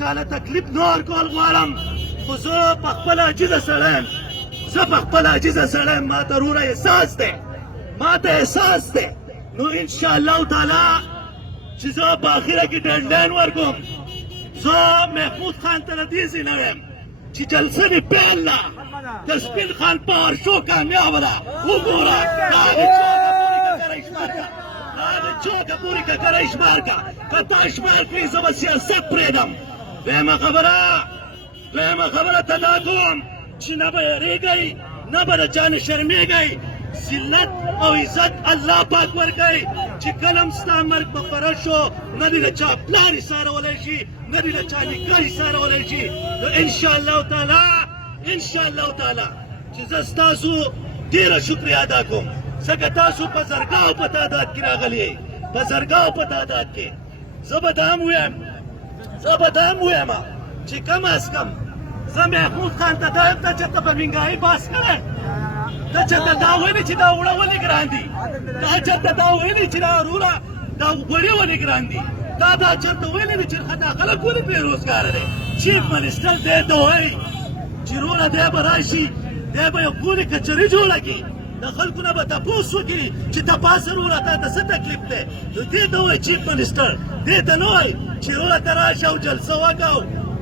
چاله تکلیف نه ورکول غواړم خو زه په خپله عجیزه سړی یم زه په خپله عجیزه سړی یم ما ته وروره احساس دی ما ته احساس دی نو انشاءالله تعالی چې زه په اخره کې ډیډلاین ورکوم زه محمود خان ته له دې ځای نه یم چې جلسه دې پیل ده د سپین خان پاور شو کامیابه ده وګوره د هغې چوکه پورې ککره شمار که که تا شمار کړي زه به سیاست پرېږدم دویمه خبره ته دا کوم چې نه به یېرېږئ نه به د چا نه شرمېږئ ذلت او عزت الله پاک ورکوي چې کله هم ستا مرګ مقرر شو نه دې د چا پلار ایسارولی شي نه دې د چا نیکه ایسارولی شي نو انشاءالله تعالی چې زه ستاسو ډېره شکریه ادا کوم ځکه تاسو په زرګاو په تعداد کې راغلي یئ په زرګاو په تعداد کې زه به دا هم ویم چې کم از کم زه محمود خان ته دا یم ته چېرته په مهنګایي باس کړی ته چېرته دا ویلي چې دا اوړه ولې ګران دي تا چېرته دا ویلي چې دا وروره دا غوړي ولې ګران دي تا دا چېرته ویلي دي چې دا خلک ولې بېروزګاره دی چیف منسټر دی ته وایي چې وروره دی به راشي دی به یو ګولې کچري جوړه کړي د خلکو نه به تپوس وکړي چې تپاسه وروره تا ته څه تکلیف دی نو دې ته وایي چیف منسټر دې ته نه وایي چې وروره ته راشه او جلسه وکړه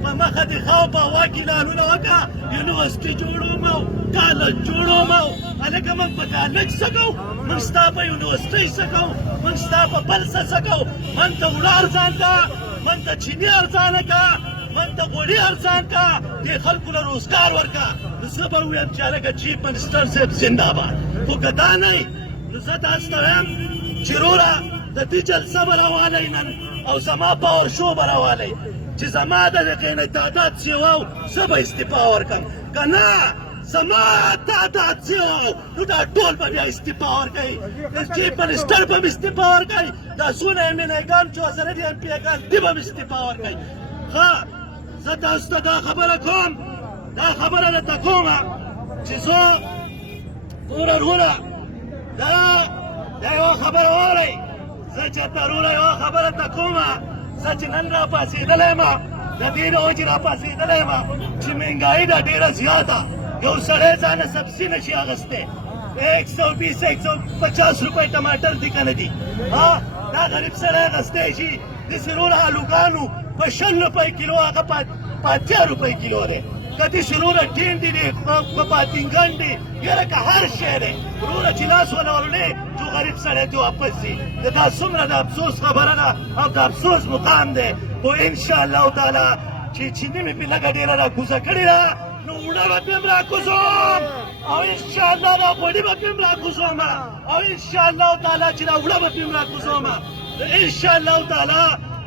په مخه دې ښه او په هوا کې لالونه وکړه یونیورسټي جوړوم او کالج جوړوم او هلکه موږ په کالج څه کوو موږ ستا په یونیورسټۍ څه کوو موږ ستا په بل څه کوو موږ ته اوړه ارزان که موږ ته چیني ارزانه که موږ ته غوړي ارزان که دې خلکو له روزګار ورکړه نو زه به ووایم چې هلکه چیف منسټر صاحب زندهباد خو که دا نه وي نو زه تاسو ته وایم چې وروره د دې جلسه به راوالی نن او زما پاور شو به راوالی چې زما د هغې تعداد سیوا و زه به استعفا ورکړم که نه زما تعداد سیوا و نو دا ټول به بیا استعفا ورکوي چیف منسټر به م استعفا ورکوي دا څونه ایم این ایګان چې ورسره دي ایم پي ایګان دې به م استعفا ورکوي ښه زه تاسو ته دا خبره کوم درته کومه چې زه وروره دا یوه خبره واورئ زه چېرته وروره یوه خبره درته کومه زه چې نن راپاڅېدلی یم د دې نه وجې راپاڅېدلی یم چې مهنګایي ده ډېره زیاته یو سړی ځانه سبسي نه شي اخیستی 120 150 روپۍ ټماټر دي که نه دي دا غریب سړی اخیستی شي داسې وروره آلوګانو په 20 روپۍ کیلو هغه په 80 روپۍ کیلو دی که داسې وروره ټینډې دي په بادینګن دي یاره که هر شی دی وروره چې لاس ونه ورلې چې غریب سړی دې واپس شي دا څومره د افسوس خبره ده او د افسوس مقام دی خو انشاءالله تعالی چې چیني مې پرې لږه ډېره راکوزه کړې ده نو اوړه به پرې هم راکوزوم او انشاءالله دا غوړي به پرې هم راکوزوم او انشاءالله تعالی چې دا اوړه به پرې هم راکوزوم انشاءالله تعالی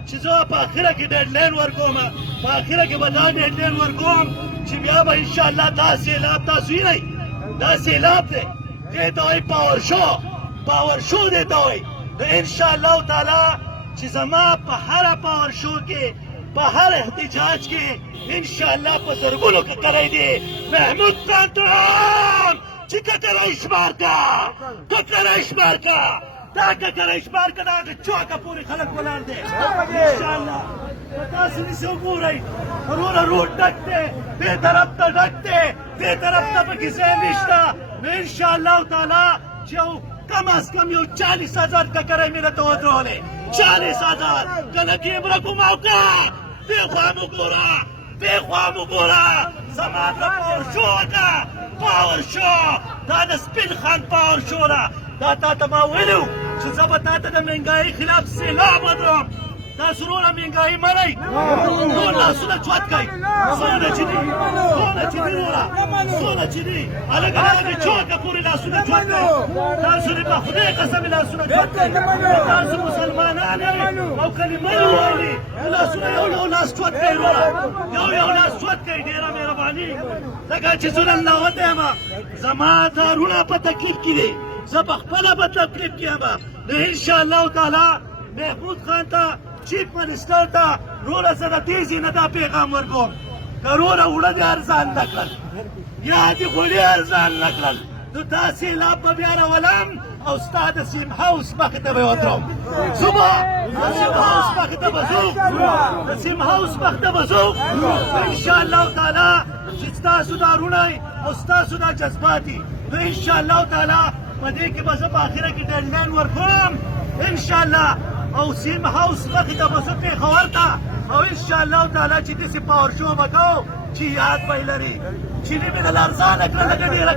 چې زه په اخره کې ډیډلاین ورکوم په اخره کې به دا ډیډلاین ورکوم چې بیا به انشاءالله دا سیلاب تاسو وینئ دا سیلاب دی دې ته وایي پاور شو دې ته وایي نو انشاءالله تعالی چې زما په هره پاور شو کې په هر احتجاج کې انشاءالله په زرګونو ککرۍ دي محمود خان ته وایم چې ککرۍ شمار که دا ککرۍ شمار که د هغې چوکه پورې خلک ولاړ دی انشاءالله که تاسې داسې وګورئ وروره روډ ډک دی دې طرف ته ډک دی دې طرف ته پکې ځای نشته نو انشاءالله تعالی چې یو کم از کم یو 40,000 ککرۍ مې راته ودرولې 40,000 که نه کیمره ګوماو که دې خوا مو ګوره زما ته پاور شو وکړه پاور شو دا د سپین خان پاور شو ده دا تا ته ما ویلي چې زه به تا ته د مهنګایي خلاف سیلاب ودرم تاسو وروره مهنګایي منئ ټول لاسونه چوت کوئ څونه چې دي هلکه د هغې چوکه پورې لاسونه چوت کوئ تاسو دې په خدای قسم لاسونه چوت کوئ تاسو مسلمانان یئ او کلمه یې وویلې لاسونه یو لاس چوت کوئ وروره یو لاس چوت کوئ ډېره مهرباني ځکه چې زه نن ناوتی یم زما دا وروڼه په تکلیف کې دي زه په خپله په تکلیف کې یم نو انشاءالله تعالی محمود خان ته چیف منسټر ته وروره زه د دې ځای نه دا پیغام ورکوم که وروره اوړه دې ارزان نه کړل یا دې غوړي ارزان نه کړل نو دا سیلاب به بیا راولم او ستا د سیم هاوس مخې ته به یې ودرم ځو به د سیم هاوس مخې ته به ځو د سیم هاوس مخې ته به ځو انشاءالله تعالی چې ستاسو دا روڼی او ستاسو دا جذبات دي نو انشاءالله تعالی په دې کې به زه په اخره کې ډیډلاین ورکوم انشاءالله او سیم هاوس مخې ته به زه پېښور ته او انشاءالله تعالی چې داسې پاور شو به کوو چې یاد به یې لري چیني مې د لرزانه کړه لکه ډېره